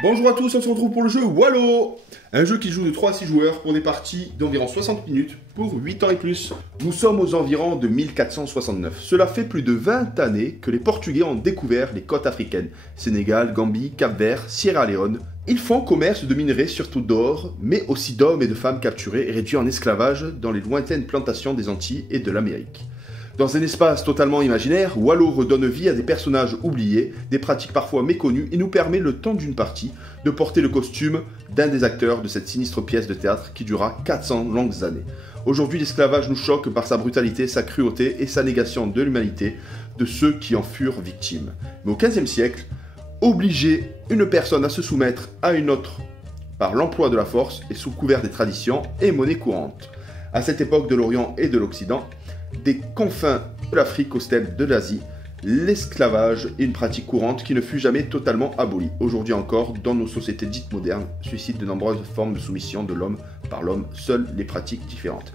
Bonjour à tous, on se retrouve pour le jeu Wallo. Un jeu qui joue de 3 à 6 joueurs pour des parties d'environ 60 minutes pour 8 ans et plus. Nous sommes aux environs de 1469. Cela fait plus de 20 années que les Portugais ont découvert les côtes africaines. Sénégal, Gambie, Cap-Vert, Sierra Leone. Ils font commerce de minerais, surtout d'or, mais aussi d'hommes et de femmes capturés et réduits en esclavage dans les lointaines plantations des Antilles et de l'Amérique. Dans un espace totalement imaginaire, Wallo redonne vie à des personnages oubliés, des pratiques parfois méconnues et nous permet le temps d'une partie de porter le costume d'un des acteurs de cette sinistre pièce de théâtre qui durera 400 longues années. Aujourd'hui, l'esclavage nous choque par sa brutalité, sa cruauté et sa négation de l'humanité de ceux qui en furent victimes. Mais au XVe siècle, obliger une personne à se soumettre à une autre par l'emploi de la force et sous couvert des traditions est monnaie courante. À cette époque de l'Orient et de l'Occident, des confins de l'Afrique aux steppes de l'Asie, l'esclavage est une pratique courante qui ne fut jamais totalement abolie. Aujourd'hui encore, dans nos sociétés dites modernes, suscite de nombreuses formes de soumission de l'homme par l'homme, seules les pratiques différentes.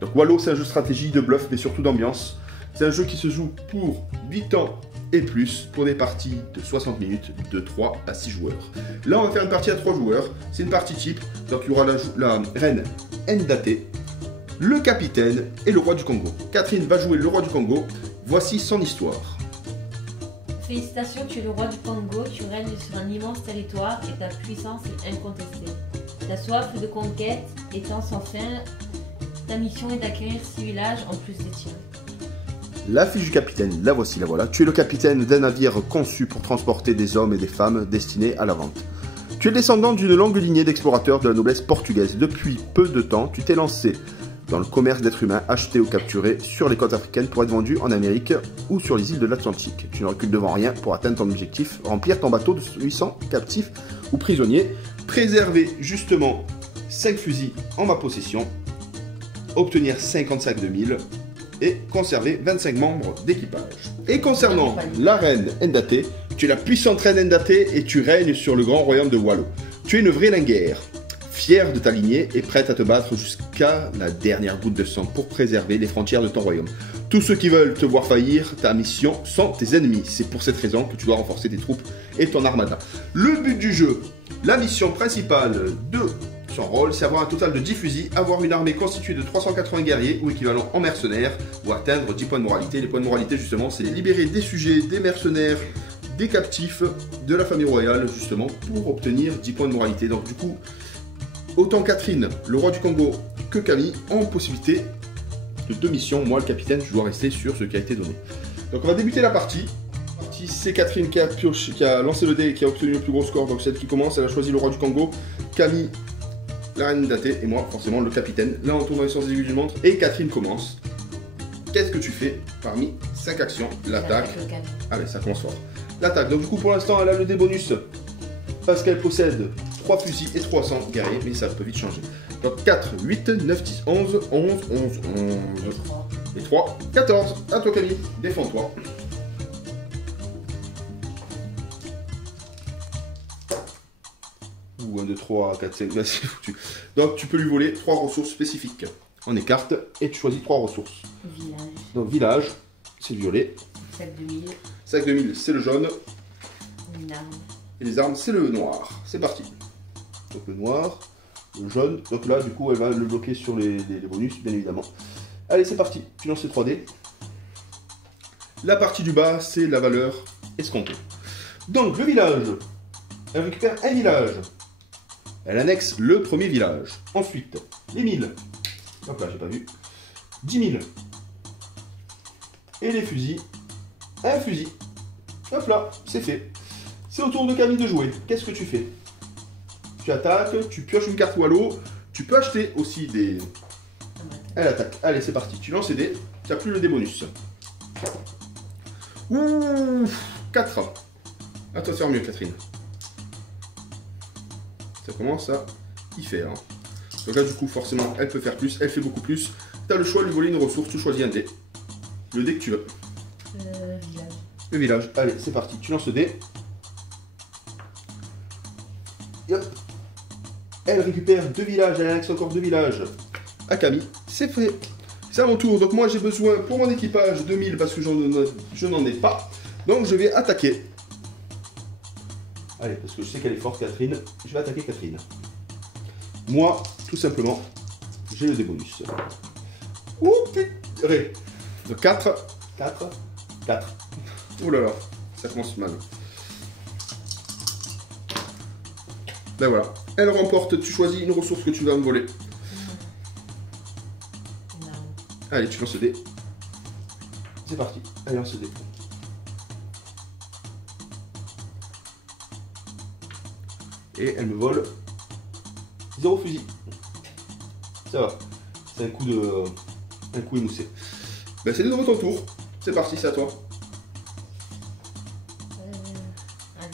Donc Wallo, c'est un jeu de stratégie, de bluff, mais surtout d'ambiance. C'est un jeu qui se joue pour 8 ans et plus, pour des parties de 60 minutes, de 3 à 6 joueurs. Là, on va faire une partie à 3 joueurs. C'est une partie type, donc il y aura la reine Ndaté, le capitaine et le roi du Congo. Catherine va jouer le roi du Congo. Voici son histoire. Félicitations, tu es le roi du Congo, tu règnes sur un immense territoire et ta puissance est incontestée. Ta soif de conquête étant sans fin, ta mission est d'acquérir 6 villages en plus des tiens. La fiche du capitaine, la voici, la voilà. Tu es le capitaine d'un navire conçu pour transporter des hommes et des femmes destinés à la vente. Tu es le descendant d'une longue lignée d'explorateurs de la noblesse portugaise. Depuis peu de temps, tu t'es lancé dans le commerce d'êtres humains achetés ou capturés sur les côtes africaines pour être vendus en Amérique ou sur les îles de l'Atlantique. Tu ne recules devant rien pour atteindre ton objectif, remplir ton bateau de 800 captifs ou prisonniers, préserver justement 5 fusils en ma possession, obtenir 50 sacs de mille et conserver 25 membres d'équipage. Et concernant la reine Ndaté, tu es la puissante reine Ndaté et tu règnes sur le grand royaume de Wallo. Tu es une vraie linguère, fière de ta lignée et prête à te battre jusqu'à la dernière goutte de sang pour préserver les frontières de ton royaume. Tous ceux qui veulent te voir faillir ta mission sont tes ennemis. C'est pour cette raison que tu dois renforcer tes troupes et ton armada. Le but du jeu, la mission principale de son rôle, c'est avoir un total de 10 fusils, avoir une armée constituée de 380 guerriers ou équivalent en mercenaires, ou atteindre 10 points de moralité. Les points de moralité, justement, c'est libérer des sujets, des mercenaires, des captifs de la famille royale, justement, pour obtenir 10 points de moralité. Donc du coup, autant Catherine, le roi du Congo, que Camille ont possibilité de 2 missions. Moi, le capitaine, je dois rester sur ce qui a été donné. Donc on va débuter la partie. C'est Catherine qui a lancé le dé et qui a obtenu le plus gros score. Donc celle qui commence, elle a choisi le roi du Congo. Camille, la reine Ndaté, et moi, forcément, le capitaine. Là, on tourne dans les sens des aiguilles du montre. Et Catherine commence. Qu'est-ce que tu fais parmi 5 actions? L'attaque. Allez, ça commence fort. L'attaque. Donc du coup, pour l'instant, elle a le dé bonus parce qu'elle possède 3 fusils et 300 guerriers, mais ça peut vite changer. Donc 4, 8, 9, 10, 11, 11, 11, 11, et 3, 14. À toi Camille, défends-toi. Ou 1, 2, 3, 4, 5, là c'est foutu. Donc tu peux lui voler 3 ressources spécifiques en écarte et tu choisis 3 ressources. Village. Donc village, c'est le violet. Sac de mille. Sac de mille, c'est le jaune. Une arme. Et les armes, c'est le noir. C'est parti. Donc le noir, le jaune. Donc là, du coup, elle va le bloquer sur les bonus, bien évidemment. Allez, c'est parti. Tu lances les 3D. La partie du bas, c'est la valeur escomptée. Donc, le village. Elle récupère un village. Elle annexe le premier village. Ensuite, les 1000. Hop là, j'ai pas vu. 10 000. Et les fusils. Un fusil. Hop là, c'est fait. C'est au tour de Camille de jouer. Qu'est-ce que tu fais? Tu attaques, tu pioches une carte Wallo, tu peux acheter aussi des... Elle attaque. Allez, c'est parti. Tu lances les dés, tu n'as plus le dé bonus. Ouh, 4. À toi de faire mieux, Catherine. Ça commence à y faire. Donc là, du coup, forcément, elle peut faire plus, elle fait beaucoup plus. Tu as le choix de lui voler une ressource, tu choisis un dé. Le dé que tu veux. Village. Le village. Allez, c'est parti. Tu lances le dé. Et hop. Elle récupère 2 villages, elle annexe encore 2 villages à Camille. C'est fait. C'est à mon tour. Donc moi j'ai besoin pour mon équipage de 1000 parce que je n'en ai pas. Donc je vais attaquer Allez, parce que je sais qu'elle est forte, Catherine. Je vais attaquer Catherine. Moi, tout simplement, j'ai le débonus. Ouh, putain. De 4. 4. 4. Oh là là, ça commence mal. Ben voilà. Elle remporte, tu choisis une ressource que tu vas me voler. Non. Allez, tu lances le dé. C'est parti. Allez, lance le dé. Et elle me vole 0 fusil. Ça va. C'est un coup émoussé. Ben, c'est de nouveau ton tour. C'est parti, c'est à toi. Allez.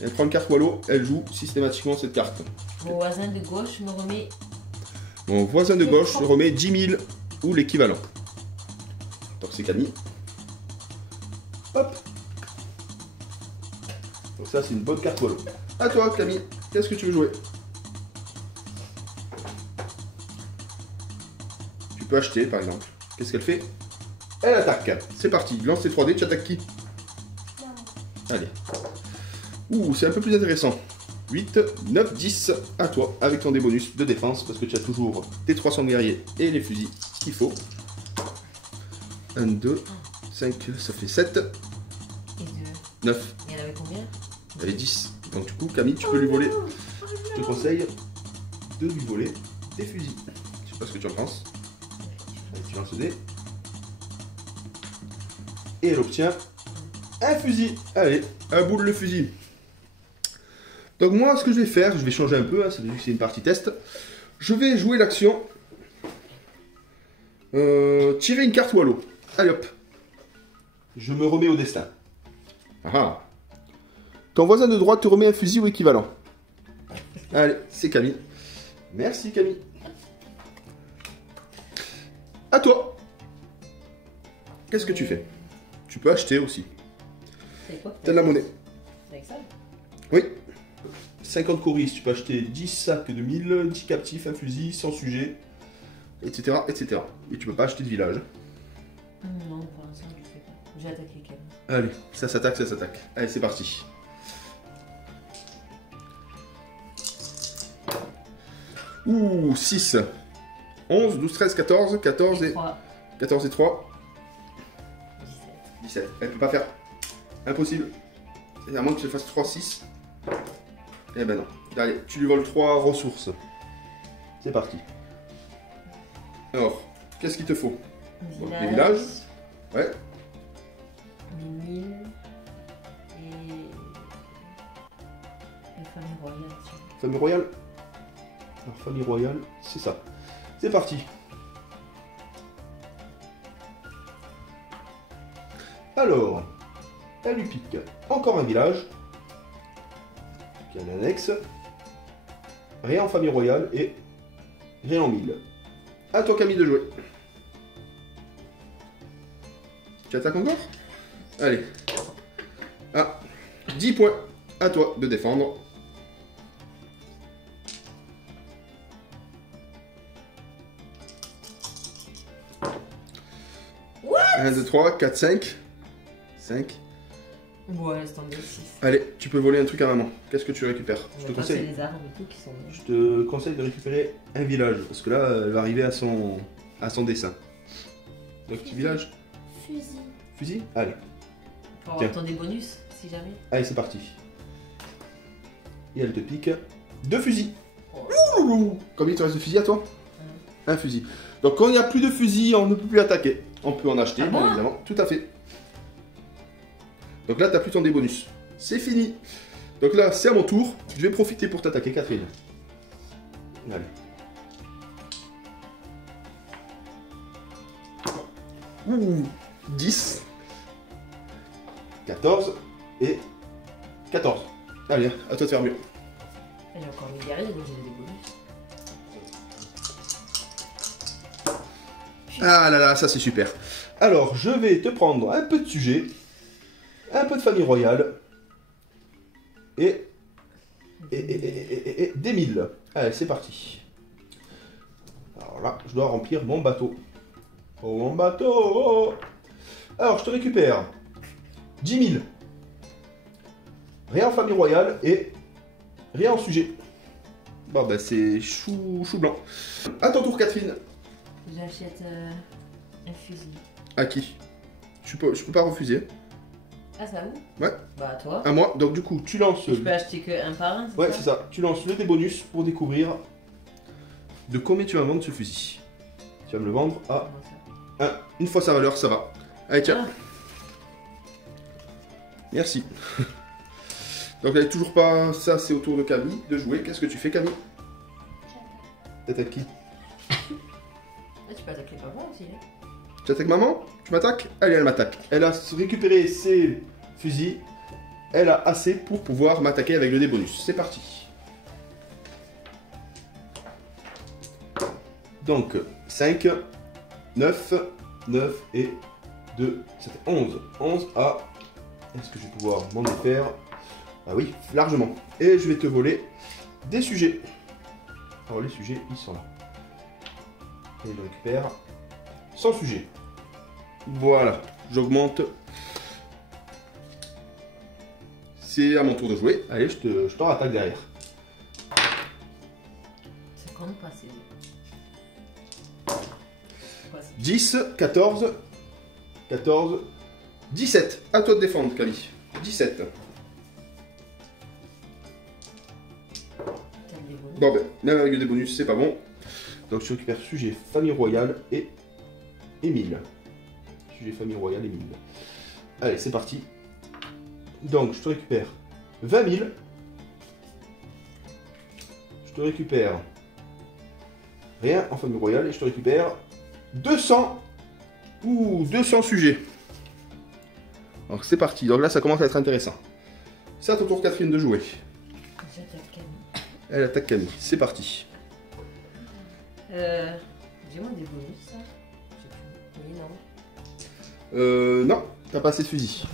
Elle prend une carte Wallo, elle joue systématiquement cette carte. Mon voisin de gauche me remet. Mon voisin de gauche remet 10 000 ou l'équivalent. Donc c'est Camille. Hop. Donc ça c'est une bonne carte Wallo. À toi Camille, qu'est-ce que tu veux jouer? Tu peux acheter par exemple. Qu'est-ce qu'elle fait? Elle attaque. C'est parti, lance tes 3D, tu attaques qui? Allez. Ouh, c'est un peu plus intéressant. 8, 9, 10, à toi, avec ton débonus de défense, parce que tu as toujours tes 300 guerriers et les fusils qu'il faut. 1, 2, 5, ça fait 7. Et 2. 9. Il y en avait combien? Il y avait 10. Donc du coup, Camille, tu peux lui voler. Je te conseille de lui voler des fusils. Je sais pas ce que tu en penses. Allez, tu lances le dé. Et elle obtient un fusil. Allez, un boule le fusil. Donc moi, ce que je vais faire, je vais changer un peu, hein, c'est une partie test. Je vais jouer l'action. Tirer une carte Wallo. Allez hop. Je me remets au destin. Ah. Ton voisin de droite te remet un fusil ou équivalent. Allez, c'est Camille. Merci Camille. À toi. Qu'est-ce que tu fais? Tu peux acheter aussi. C'est quoi? T'as de la monnaie. C'est avec ça? Oui. 50 choristes, tu peux acheter 10 sacs de 1000, 10 captifs, un fusil, 100 sujets, etc., etc. Et tu peux pas acheter de village. Non, pour l'instant, je le fais pas. J'ai attaqué quelqu'un. Allez, ça s'attaque, ça s'attaque. Allez, c'est parti. Ouh, 6. 11, 12, 13, 14, 14 et... 3. 14 et 3. 17. 17. Elle peut pas faire. Impossible. À moins que tu fasses 3, 6. Eh ben non. Allez, tu lui voles 3 ressources. C'est parti. Alors, qu'est-ce qu'il te faut? Bon, les villages. Ouais. Les mines. Et. Les familles royales. Famille royale. Alors, famille royale, c'est ça. C'est parti. Alors, elle lui pique encore un village. Qui a un annexe. Rien en famille royale et rien en mille. À toi Camille de jouer. Tu attaques encore? Allez. Ah, 10 points. À toi de défendre. What? 1, 2, 3, 4, 5. 5. Ouais, laisse tomber 6. Allez, tu peux voler un truc à maman. Qu'est-ce que tu récupères? Je te C'est conseille. les armes et tout qui sont. Je te conseille de récupérer un village. Parce que là, elle va arriver à son dessin. Le petit village. Fusil. Fusil? Allez. Pour Tiens. avoir ton des bonus, si jamais. Allez, c'est parti. Et elle te pique 2 fusils. Oh. Ouh. Combien il te reste de fusils à toi? Un fusil. Donc quand il n'y a plus de fusils, on ne peut plus attaquer. On peut en acheter, Ah bien bon? évidemment. Tout à fait. Donc là, tu n'as plus ton débonus. C'est fini. Donc là, c'est à mon tour. Je vais profiter pour t'attaquer, Catherine. Allez. Ouh, 10. 14 et 14. Allez, à toi de faire mieux. J'ai encore mis guerrier, donc j'ai des bonus. Ah là là, ça c'est super. Alors, je vais te prendre un peu de sujet, un peu de famille royale, et des 1000. Allez, c'est parti. Alors là, je dois remplir mon bateau. Oh, mon bateau. Alors, je te récupère 10 000. Rien en famille royale et rien en sujet. Bon bah c'est chou blanc. À ton tour Catherine. J'achète un fusil. À qui? Je peux pas refuser. Ah, ça où? Ouais. Bah, à toi. À moi. Donc du coup, tu lances... Je peux acheter que un par un, Ouais, c'est ça. Tu lances le dé bonus pour découvrir de combien tu vas vendre ce fusil. Tu vas me le vendre à 1. Une fois sa valeur, ça va. Allez, tiens. Ah. Merci. Donc, elle n'est toujours pas... Ça, c'est au tour de Camille de jouer. Qu'est-ce que tu fais, Camille? T'attaques qui? Ah, tu peux attaquer papa aussi. Hein. Tu attaques maman? Tu m'attaques? Allez, elle m'attaque. Elle a récupéré ses fusils. Elle a assez pour pouvoir m'attaquer avec le dé bonus. C'est parti. Donc, 5, 9 et 2, c'était 11. 11 à... Est-ce que je vais pouvoir m'en défaire? Ah oui, largement. Et je vais te voler des sujets. Alors les sujets, ils sont là. Et je récupère 100 sujets. Voilà, j'augmente. C'est à mon tour de jouer. Allez, je te rattaque derrière. Ça compte pas, c'est... 10, 14, 17. À toi de défendre, Camille. 17. Bon, ben, même avec des bonus, c'est pas bon. Donc, je récupère sujet famille royale et Émile. Sujet famille royale et Émile. Allez, c'est parti. Donc, je te récupère 20 000. Je te récupère rien en famille royale et je te récupère 200 ou 200 sujets. Donc c'est parti, donc là ça commence à être intéressant. C'est à ton tour Catherine de jouer. J'attaque Camille. Elle attaque Camille, c'est parti. J'ai-moi des bonus ça? Oui, non. Non, t'as pas assez de fusil.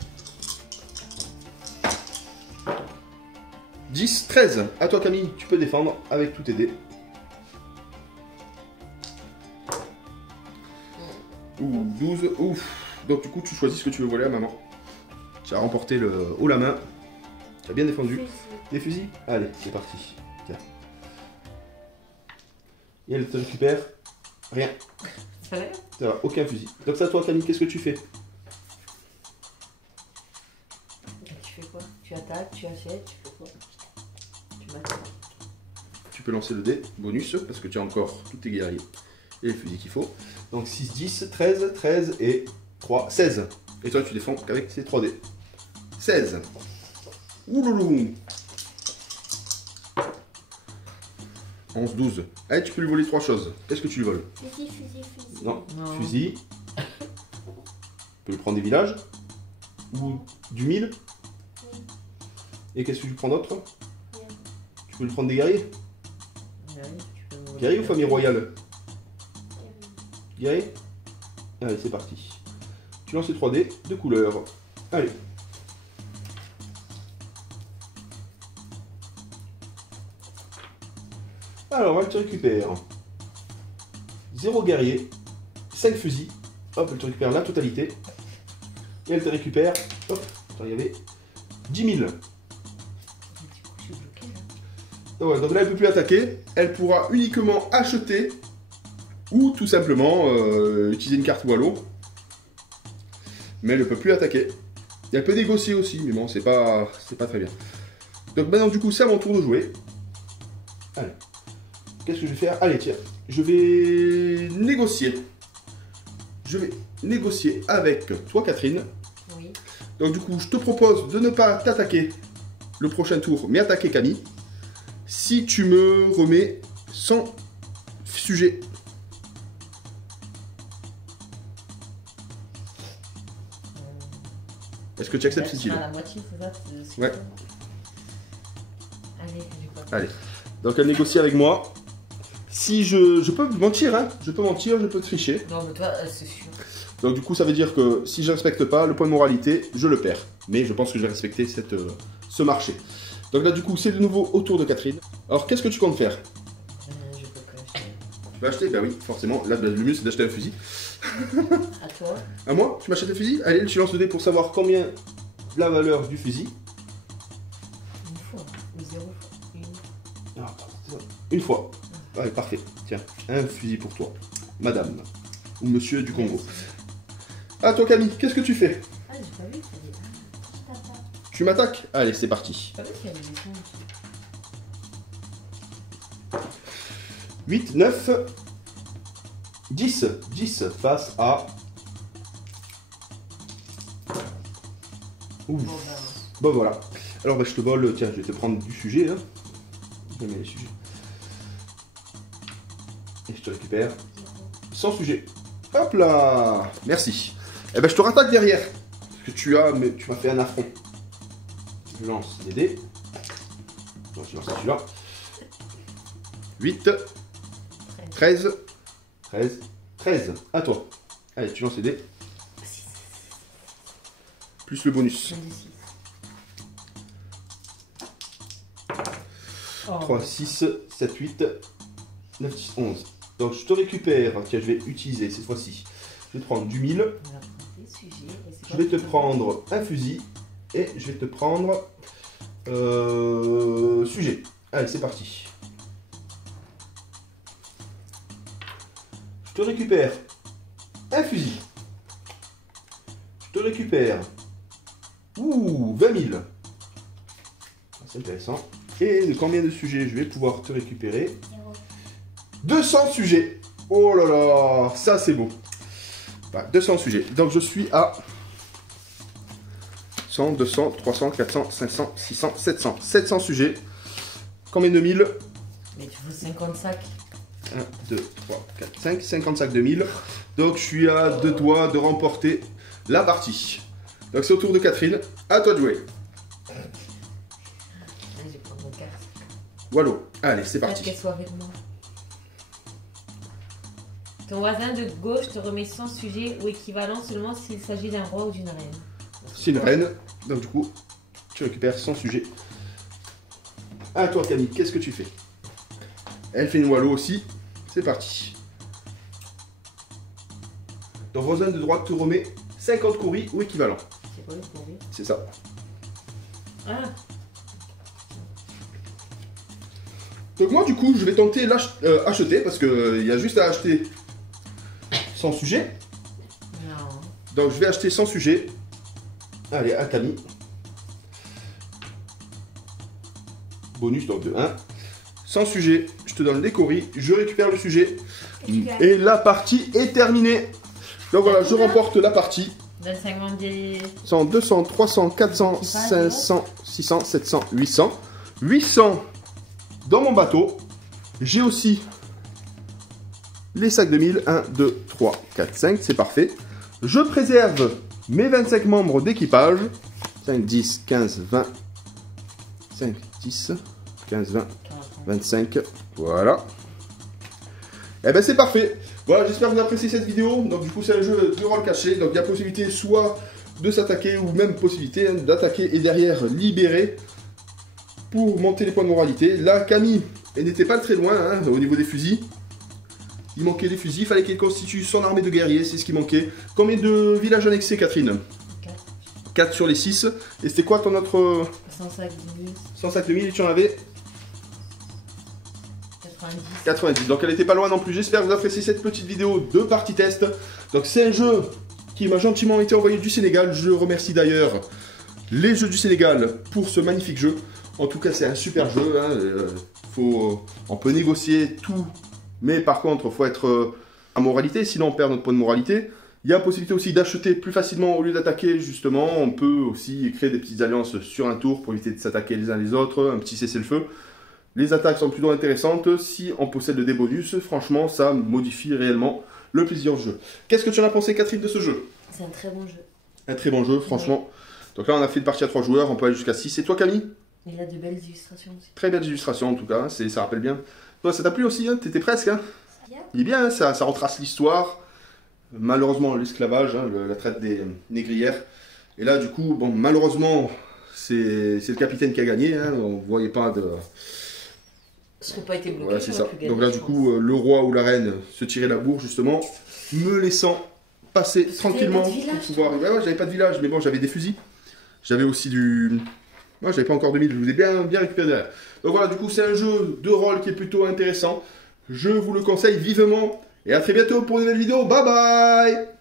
10, 13. À toi Camille, tu peux défendre avec tous tes dés. Ouh, 12, ouf. Donc du coup tu choisis ce que tu veux voler à maman. Tu as remporté le haut la main. Tu as bien défendu. Des fusils? Allez, c'est parti. Tiens. Et elle te récupère rien. Ça va? Ça va, aucun fusil. Donc ça toi Camille, qu'est-ce que tu fais? Tu fais quoi? Tu attaques, tu achètes, tu fais quoi? Tu m'attaques. Tu peux lancer le dé, bonus, parce que tu as encore tous tes guerriers et les fusils qu'il faut. Donc 6, 10, 13, 13 et 3, 16. Et toi tu défends qu'avec ces 3 dés. 16. Ouloulou. 11, 12. Allez, tu peux lui voler 3 choses. Qu'est-ce que tu lui voles? Fusil. Non. Non. Fusil. Tu peux lui prendre des villages. Ou du mille. Oui. Et qu'est-ce que tu prends d'autre? Rien. Tu peux lui prendre des guerriers. Ouais, tu peux me voler. Guerrier ou famille royale? Guerrier. Allez, c'est parti. Tu lances les 3 dés de couleur. Allez. Alors, elle te récupère 0 guerrier, 5 fusils. Hop, elle te récupère la totalité. Et elle te récupère, hop, attends, il y avait 10 000. Du coup, je suis bloqué là. Ouais, donc là, elle ne peut plus attaquer. Elle pourra uniquement acheter ou tout simplement utiliser une carte Wallo. Mais elle ne peut plus attaquer. Et elle peut négocier aussi, mais bon, c'est pas très bien. Donc maintenant, du coup, c'est à mon tour de jouer. Allez. Qu'est-ce que je vais faire? Allez, tiens. Je vais négocier. Je vais négocier avec toi, Catherine. Oui. Donc du coup, je te propose de ne pas t'attaquer le prochain tour, mais attaquer Camille. Si tu me remets 100 sujets. Est-ce que tu acceptes ce deal? La moitié, c'est ça? Ouais. Allez, j'ai pas. Allez. Donc elle négocie avec moi. Si je peux mentir, hein. Je peux mentir, je peux tricher. Non, mais toi, c'est sûr. Donc du coup, ça veut dire que si je ne respecte pas le point de moralité, je le perds. Mais je pense que je vais respecter ce marché. Donc là, du coup, c'est de nouveau au tour de Catherine. Alors, qu'est-ce que tu comptes faire? Je peux pas acheter. Tu vas acheter? Bah oui, forcément. Là, le mieux, c'est d'acheter un fusil. À toi? À moi? Tu m'achètes un fusil? Allez, tu lances le dé pour savoir combien la valeur du fusil. 0 une. Ah, une fois. Allez, parfait. Tiens, un fusil pour toi. Madame. Ou monsieur du Congo. Ah, toi Camille, qu'est-ce que tu fais? Ah, j'ai pas vu, ça y est. Tu m'attaques? Allez, c'est parti. J'ai pas vu qu'il y avait des sons dessus. 8, 9, 10. 10 face à... Ouh. Bon, bah, Bon, voilà. Alors, bah, je te vole. Tiens, je vais te prendre du sujet. Hein. Je mets les sujets. Et je te récupère. Sans sujet. Hop là. Merci. Eh ben, je te rattaque derrière. Parce que tu m'as fait un affront. Je lance les dés. Donc, je lance celui-là. 8, 13, 13, 13. À toi. Allez, tu lances les dés. Plus le bonus. 3, 6, 7, 8, 9, 10, 11. Donc je te récupère. Tiens, je vais utiliser cette fois-ci. Je vais te prendre du 1000. Je vais te prendre un fusil. Et je vais te prendre sujet. Allez, c'est parti. Je te récupère un fusil. Je te récupère. Ouh, 20 000. C'est intéressant. Et de combien de sujets je vais pouvoir te récupérer? 200 sujets. Oh là là, ça c'est beau. Bah, 200 sujets. Donc je suis à 100, 200, 300, 400, 500, 600, 700. 700 sujets. Combien de 1000? Mais tu veux 50 sacs. 1, 2, 3, 4, 5, 50 sacs de 1000. Donc je suis à 2 doigts de remporter la partie. Donc c'est au tour de Catherine. À toi de jouer. Je vais prendre mon carte. Voilà. Allez, c'est Peut-être parti. qu'elle soit avec moi. Ton voisin de gauche te remet 100 sujets ou équivalent seulement s'il s'agit d'un roi ou d'une reine. C'est une reine. Donc du coup, tu récupères 100 sujets. À toi Camille, qu'est-ce que tu fais? Elle fait une wallo aussi. C'est parti. Ton voisin de droite te remet 50 courris ou équivalent. C'est quoi le courrier? C'est ça. Ah, Donc moi du coup, je vais tenter acheter parce qu'il y a juste à acheter 100 sujets. non. Donc je vais acheter 100 sujets. Allez, à Camille. Bonus donc de 1. 100 sujets, je te donne des courris, je récupère le sujet. Et la partie est terminée. Donc voilà, je remporte la partie. 25 membres des... 100, 200, 300, 400, 500, 600, 700, 800. 800 dans mon bateau. J'ai aussi les sacs de 1000. 1, 2, 3, 4, 5. C'est parfait. Je préserve mes 25 membres d'équipage. 5, 10, 15, 20. 5, 10, 15, 20, 25. Voilà. Et ben c'est parfait. Voilà, j'espère que vous appréciez cette vidéo. Donc du coup c'est un jeu de rôle caché. Donc il y a possibilité soit de s'attaquer ou même possibilité d'attaquer et derrière libérer pour monter les points de moralité. Là Camille, elle n'était pas très loin hein, au niveau des fusils. Il manquait des fusils, il fallait qu'elle constitue son armée de guerriers, c'est ce qui manquait. Combien de villages annexés Catherine? 4. 4 sur les 6. Et c'était quoi ton autre... 100 sacs de 1000. 100 sacs de 1000 et tu en avais 90. 90. Donc elle était pas loin non plus. J'espère que vous appréciez cette petite vidéo de partie test. Donc c'est un jeu qui m'a gentiment été envoyé du Sénégal. Je remercie d'ailleurs les jeux du Sénégal pour ce magnifique jeu. En tout cas c'est un super jeu. Hein. On peut négocier tout. Mais par contre il faut être à moralité. Sinon on perd notre point de moralité. Il y a possibilité aussi d'acheter plus facilement au lieu d'attaquer justement. On peut aussi créer des petites alliances sur un tour pour éviter de s'attaquer les uns les autres. Un petit cessez-le-feu. Les attaques sont plutôt intéressantes. Si on possède des bonus, franchement, ça modifie réellement le plaisir du jeu. Qu'est-ce que tu en as pensé, Catherine, de ce jeu? C'est un très bon jeu. Un très bon jeu, franchement. Donc là, on a fait une partie à 3 joueurs, on peut aller jusqu'à 6. Et toi, Camille? Il a de belles illustrations aussi. Très belles illustrations, en tout cas. Ça rappelle bien. Toi, ça t'a plu aussi, hein? T'étais presque, hein? Bien. Il est bien, hein, ça retrace l'histoire. Malheureusement, l'esclavage, hein, la traite des négrières. Et là, du coup, bon, malheureusement, c'est le capitaine qui a gagné. Hein, on ne voyait pas de... Je n'aurais pas été bloqué. Voilà, c'est ça. Donc là, du coup, le roi ou la reine se tirait la bourre, justement, me laissant passer tranquillement pour pouvoir... Ouais, j'avais pas de village, mais bon, j'avais des fusils. J'avais aussi Moi, j'avais pas encore 2000, je vous ai bien récupéré derrière. Donc voilà, du coup, c'est un jeu de rôle qui est plutôt intéressant. Je vous le conseille vivement. Et à très bientôt pour une nouvelle vidéo. Bye bye!